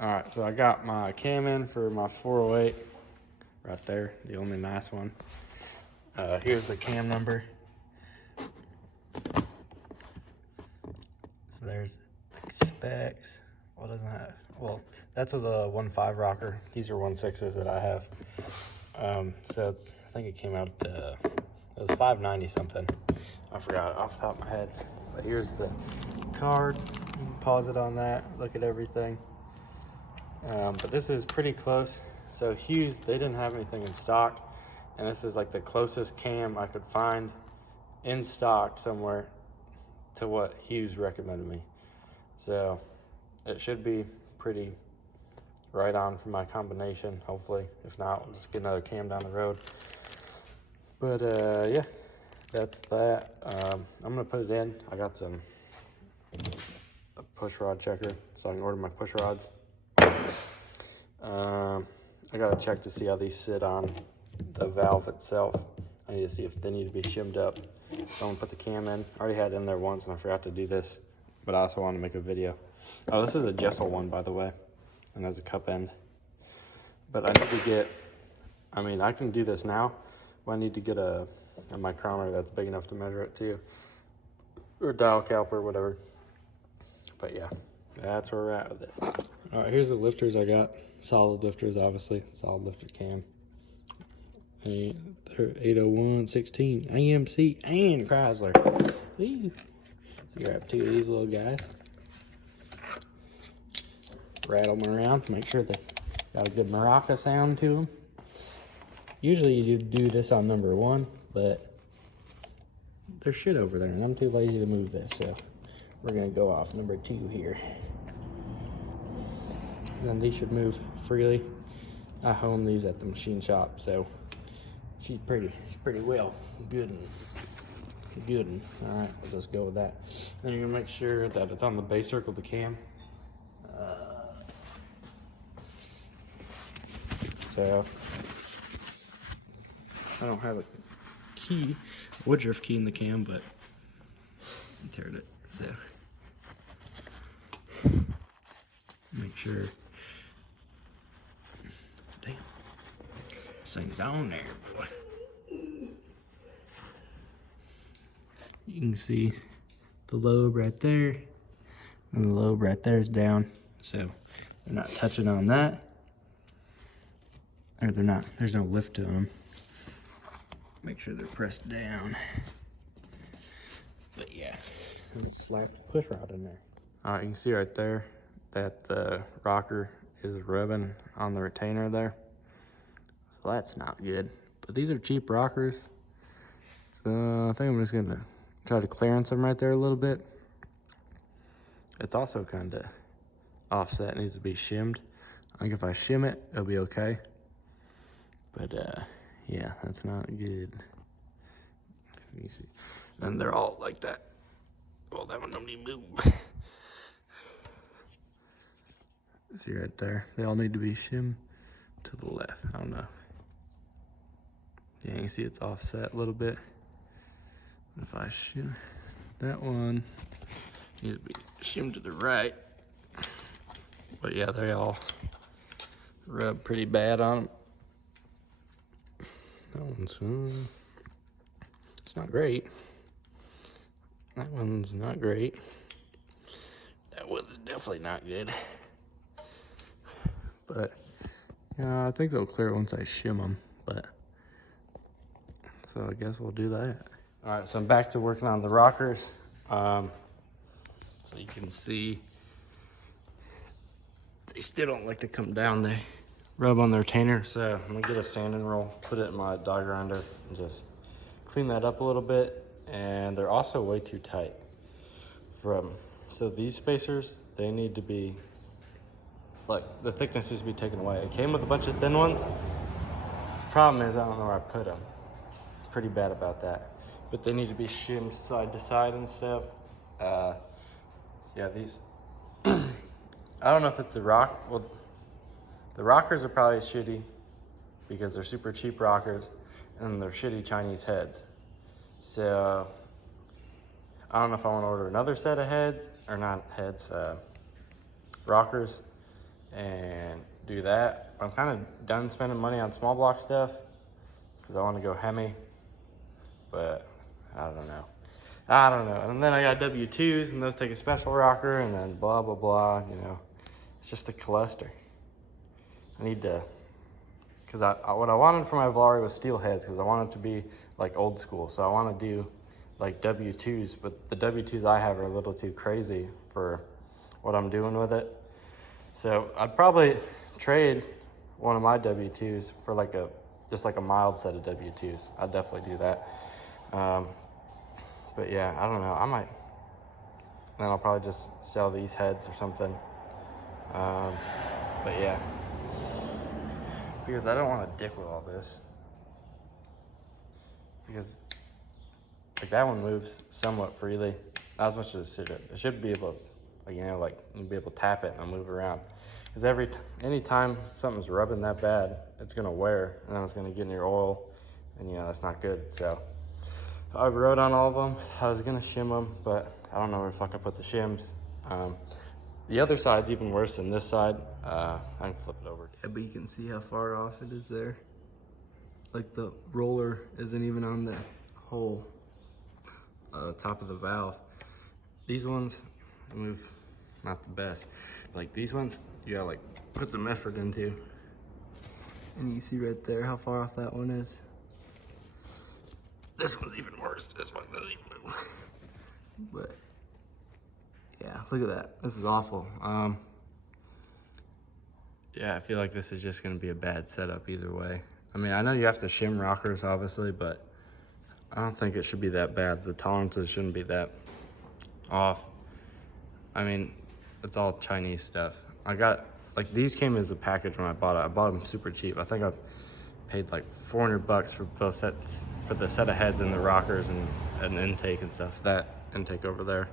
All right, so I got my cam in for my 408 right there, the only nice one. Here's the cam number. So there's specs. What doesn't have? Well, that's with a 1.5 rocker. These are 1.6s that I have. So it's, I think it came out, it was $590 something. I forgot off the top of my head. But here's the card. You can pause it on that, look at everything. But this is pretty close. So Hughes, they didn't have anything in stock, and this is like the closest cam I could find in stock somewhere to what Hughes recommended me. So it should be pretty right on for my combination, hopefully. If not, we'll just get another cam down the road. But yeah, that's that. I'm gonna put it in. I got a push rod checker, so I can order my push rods. I gotta check to see how these sit on the valve itself. I need to see if they need to be shimmed up. So I'm gonna put the cam in. I already had it in there once and I forgot to do this, but I also wanted to make a video. Oh, this is a Jessel one, by the way, and there's a cup end. But I need to get, I mean, I can do this now, but I need to get a micrometer that's big enough to measure it too, or dial caliper, whatever. But yeah, that's where we're at with this. All right, here's the lifters I got. Solid lifters, obviously. Solid lifter cam. And they're 801-16 AMC and Chrysler. Woo. So you grab two of these little guys. Rattle them around to make sure they got a good maraca sound to them. Usually you do this on number 1, but there's shit over there and I'm too lazy to move this, so we're gonna go off number 2 here. Then these should move freely. I hone these at the machine shop, so she's pretty well good. All right, we'll just go with that. Then you're gonna make sure that it's on the base circle of the cam. So I don't have a key, a Woodruff key in the cam, but I teared it. So make sure. Damn, this thing's on there, boy. You can see the lobe right there, and the lobe right there is down. So they're not touching on that, or they're not. There's no lift to them. Make sure they're pressed down. But yeah, let's slap the push rod in there. All right, you can see right there that the rocker is rubbing on the retainer there. So that's not good. But these are cheap rockers. So I think I'm just gonna try to clearance them right there a little bit. It's also kind of offset, needs to be shimmed. I think if I shim it, it'll be okay. But yeah, that's not good. You see, and they're all like that. Well, that one don't even move. See right there, they all need to be shimmed to the left. I don't know. Yeah, you can see it's offset a little bit. If I shim that one, needs to be shimmed to the right. But yeah, they all rub pretty bad on them. That one's, it's not great. That one's not great. That one's definitely not good. But, yeah, I think they'll clear once I shim them, but, so I guess we'll do that. All right, so I'm back to working on the rockers. So you can see, they still don't like to come down. They rub on the retainer, so I'm gonna get a sanding roll, put it in my die grinder, and just clean that up a little bit. And they're also way too tight. So these spacers, they need to be, like, the thickness needs to be taken away. It came with a bunch of thin ones. The problem is I don't know where I put them. Pretty bad about that. But they need to be shimmed side to side and stuff. Yeah, these, I don't know if it's the rock. Well, the rockers are probably shitty because they're super cheap rockers and they're shitty Chinese heads. So I don't know if I want to order another set of heads, or not heads, rockers, and do that. I'm kind of done spending money on small block stuff because I want to go Hemi, but I don't know. And then I got W2s, and those take a special rocker, and then blah, blah, blah, you know. It's just a cluster. I need to, because what I wanted for my Volare was steel heads, because I want it to be like old school. So I want to do like W2s, but the W2s I have are a little too crazy for what I'm doing with it. So I'd probably trade one of my W2s for like just like a mild set of W2s. I'd definitely do that. But yeah, I don't know. Then I'll probably just sell these heads or something. But yeah, because I don't want to dick with all this. Because like that one moves somewhat freely, not as much as it should. It should be able to, like, you know, like you'll be able to tap it and move around. Because anytime something's rubbing that bad, it's gonna wear, and then it's gonna get in your oil, and you know that's not good. So I rode on all of them. I was gonna shim them, but I don't know where the fuck I put the shims. The other side's even worse than this side. I can flip it over. Yeah, but you can see how far off it is there. Like the roller isn't even on the whole top of the valve. These ones move not the best. Like these ones, you gotta like put some effort into. And you see right there how far off that one is. This one's even worse. This one doesn't even move. But yeah, look at that. This is awful. Yeah, I feel like this is just gonna be a bad setup either way. I mean, I know you have to shim rockers, obviously, but I don't think it should be that bad. The tolerances shouldn't be that off. I mean, it's all Chinese stuff. I got, like, these came as a package when I bought it. I bought them super cheap. I think I paid like $400 for both sets, for the set of heads and the rockers and an intake and stuff. That intake over there.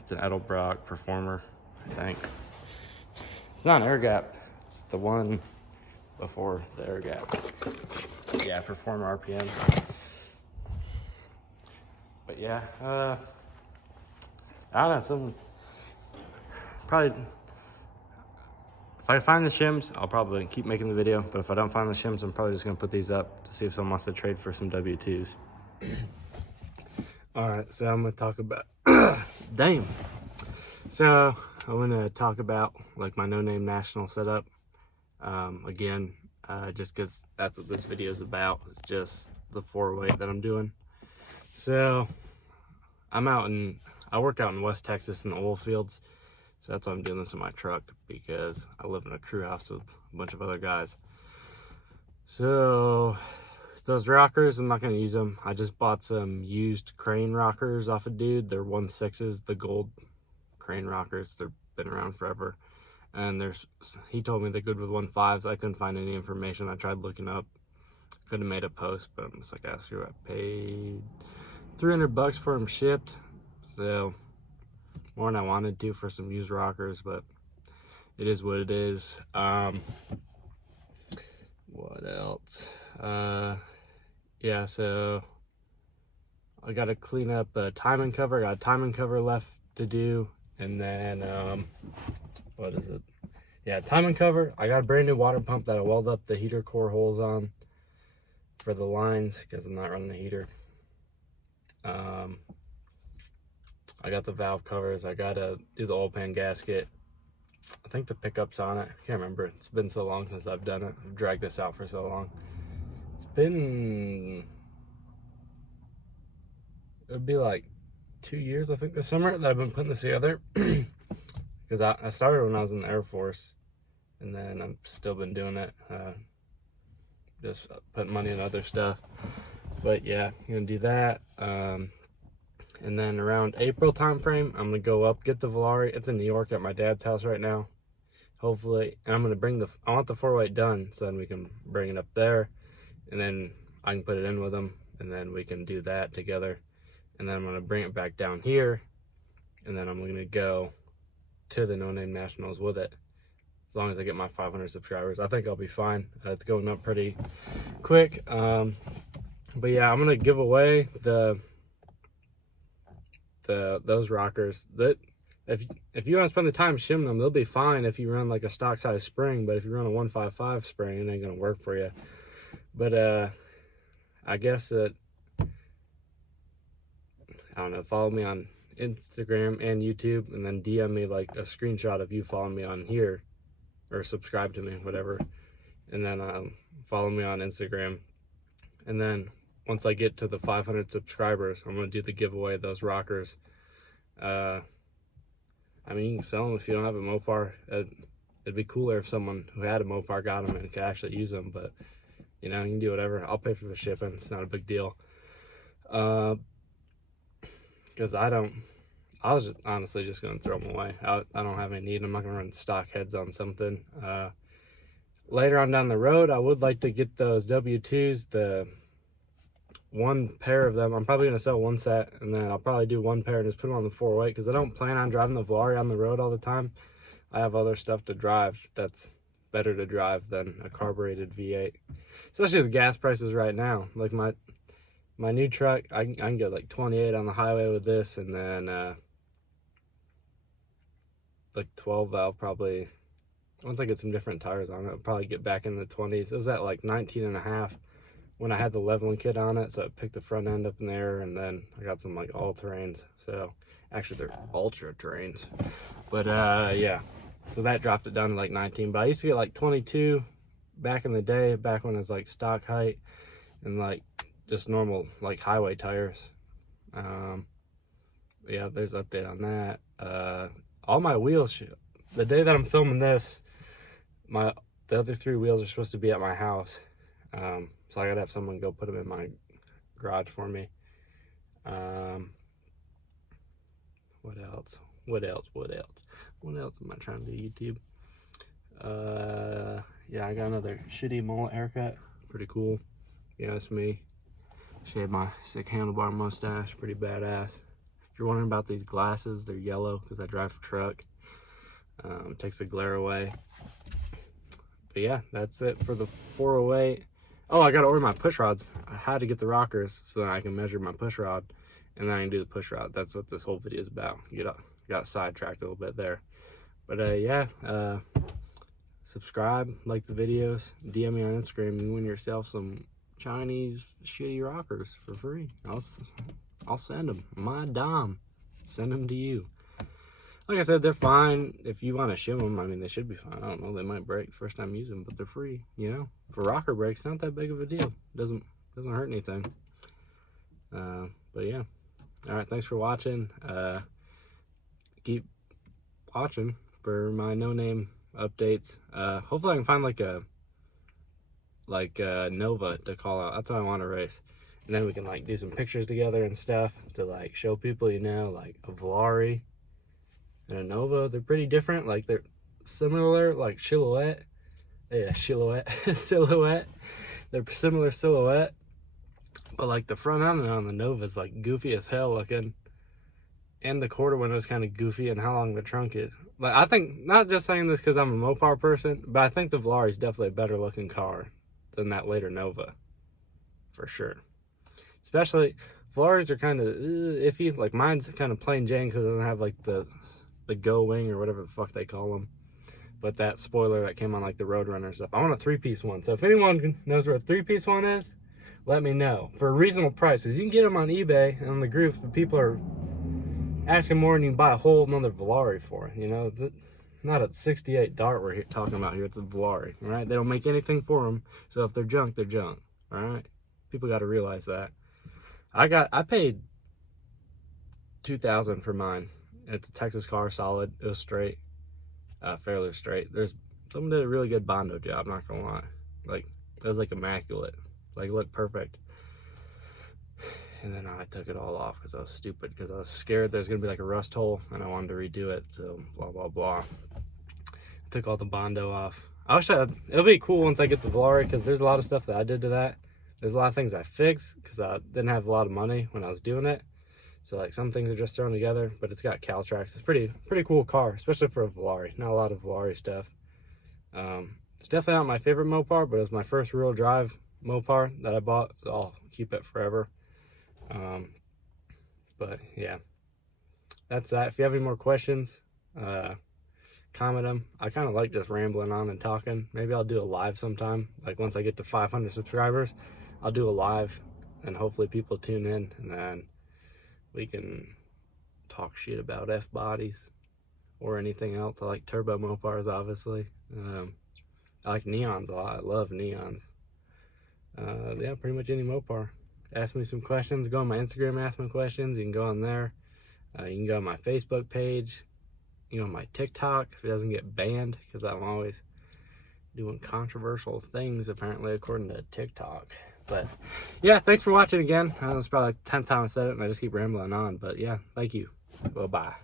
It's an Edelbrock Performer, I think. It's not an air gap. It's the one before the air gap. Yeah, Performer RPM. But yeah, I don't know. Probably, if I find the shims, I'll probably keep making the video. But if I don't find the shims, I'm probably just gonna put these up to see if someone wants to trade for some W2s. All right, so I'm gonna talk about, damn. So I'm gonna talk about like my no-name national setup. Again, just cause that's what this video is about. It's just the 4-weight that I'm doing. So I work out in West Texas in the oil fields. So that's why I'm doing this in my truck, because I live in a crew house with a bunch of other guys. So those rockers, I'm not gonna use them. I just bought some used crane rockers off a dude. They're 1.6s, the gold crane rockers. They've been around forever. And he told me they're good with 1.5s. I couldn't find any information. I tried looking up. Could have made a post, but I'm just like, I paid $300 for them shipped. So more than I wanted to for some used rockers, but it is what it is. What else? Yeah, so I got to clean up a timing cover. I got a timing cover left to do. And then, what is it? Yeah, timing cover. I got a brand new water pump that I weld up the heater core holes on for the lines, because I'm not running the heater. I got the valve covers. I got to do the oil pan gasket. I think the pickup's on it. I can't remember. It's been so long since I've done it. I've dragged this out for so long. It's been, it'd be like 2 years, I think, this summer that I've been putting this together. Because I started when I was in the Air Force, and then I've still been doing it. Just putting money in other stuff. But yeah, I'm gonna do that. And then around April time frame, I'm gonna go up, get the Volare. It's in New York at my dad's house right now. Hopefully, and I'm gonna I want the 4-weight done, so then we can bring it up there, and then I can put it in with them, and then we can do that together. And then I'm gonna bring it back down here, and then I'm gonna go to the No Name Nationals with it. As long as I get my 500 subscribers, I think I'll be fine. It's going up pretty quick. But yeah, I'm gonna give away those rockers. That if you want to spend the time shimming them, they'll be fine if you run like a stock size spring. But if you run a 155 spring, it ain't gonna work for you. But I guess that, I don't know, follow me on Instagram and YouTube, and then DM me like a screenshot of you following me on here, or subscribe to me, whatever. And then follow me on Instagram. And then once I get to the 500 subscribers, I'm gonna do the giveaway of those rockers. I mean, you can sell them if you don't have a MOPAR. It'd be cooler if someone who had a MOPAR got them and could actually use them, but you know, you can do whatever. I'll pay for the shipping. It's not a big deal. Because I was honestly just going to throw them away. I don't have any need. I'm not going to run stock heads on something. Later on down the road, I would like to get those W2s, the one pair of them. I'm probably going to sell one set, and then I'll probably do one pair and just put them on the 408, because I don't plan on driving the Volare on the road all the time. I have other stuff to drive that's better to drive than a carbureted V8, especially the gas prices right now. Like my new truck, I can get like 28 on the highway with this, and then like 12 valve probably, once I get some different tires on it, I'll probably get back in the 20s. It was at like 19 and a half when I had the leveling kit on it, so it picked the front end up in there, and then I got some like all-terrains. So actually they're ultra terrains, but yeah, so that dropped it down to like 19. But I used to get like 22 back in the day, back when it was like stock height and like just normal like highway tires. Yeah, there's an update on that. All my wheels, the day that I'm filming this, the other 3 wheels are supposed to be at my house. So I gotta have someone go put them in my garage for me. What else? What else am I trying to do? YouTube. Yeah, I got another shitty mullet haircut. Pretty cool. Yeah, that's me. Shaved my sick handlebar mustache. Pretty badass. If you're wondering about these glasses, they're yellow because I drive a truck. Takes the glare away. But yeah, that's it for the 408. Oh, I gotta order my push rods. I had to get the rockers so that I can measure my push rod, and then I can do the push rod. That's what this whole video is about. Got sidetracked a little bit there. But yeah, subscribe, like the videos, DM me on Instagram, and win yourself some Chinese shitty rockers for free. I'll send them. My dime. Send them to you. Like I said, they're fine. If you want to shim them, I mean, they should be fine. I don't know, they might break first time using them, but they're free, you know? If a rocker breaks, not that big of a deal. Doesn't hurt anything. But yeah. Alright, thanks for watching. Keep watching for my no-name updates. Hopefully I can find like a Nova to call out. That's what I want to race. And then we can like do some pictures together and stuff to like show people, you know, like a Volare and a Nova. They're pretty different. Like they're similar, like silhouette. Yeah, silhouette. They're similar silhouette. But like the front end on the Nova is like goofy as hell looking. And the quarter window is kind of goofy, and how long the trunk is. Like, I think, not just saying this because I'm a Mopar person, but I think the Volare is definitely a better looking car than that later Nova. For sure. Especially, Volares are kind of iffy. Like, mine's kind of plain Jane because it doesn't have like the Go Wing or whatever the fuck they call them. But that spoiler that came on like the Roadrunner stuff. I want a 3-piece one. So if anyone knows where a 3-piece one is, let me know. For reasonable prices. You can get them on eBay and on the groups, but people are asking more than you can buy a whole another Volare for. You know, it's not a 68 Dart we're talking about here. It's a Volare, all right? They don't make anything for them. So if they're junk, they're junk, all right? People got to realize that. I paid $2,000 for mine. It's a Texas car, solid. It was straight, fairly straight. Someone did a really good Bondo job, not gonna lie. Like, it was like immaculate. Like, it looked perfect. And then I took it all off because I was stupid, because I was scared there's gonna be like a rust hole and I wanted to redo it, so blah blah blah. Took all the Bondo off. It'll be cool once I get the Volare, because there's a lot of stuff that I did to that. There's a lot of things I fixed because I didn't have a lot of money when I was doing it. So like some things are just thrown together, but it's got Caltrax. It's pretty cool car, especially for a Volare. Not a lot of Volare stuff. It's definitely not my favorite Mopar, but it was my first real drive Mopar that I bought, so I'll keep it forever. But yeah, that's that. If you have any more questions, comment them. I kind of like just rambling on and talking. Maybe I'll do a live sometime. Like once I get to 500 subscribers, I'll do a live, and hopefully people tune in, and then we can talk shit about F-bodies or anything else. I like turbo MOPARs, obviously. I like neons a lot. I love neons. Yeah, pretty much any Mopar. Ask me some questions. Go on my Instagram, ask me questions. You can go on there. You can go on my Facebook page. You know, my TikTok, if it doesn't get banned, because I'm always doing controversial things, apparently, according to TikTok. But yeah, thanks for watching again. It's probably like the 10th time I said it, and I just keep rambling on. But yeah, thank you. Well, bye.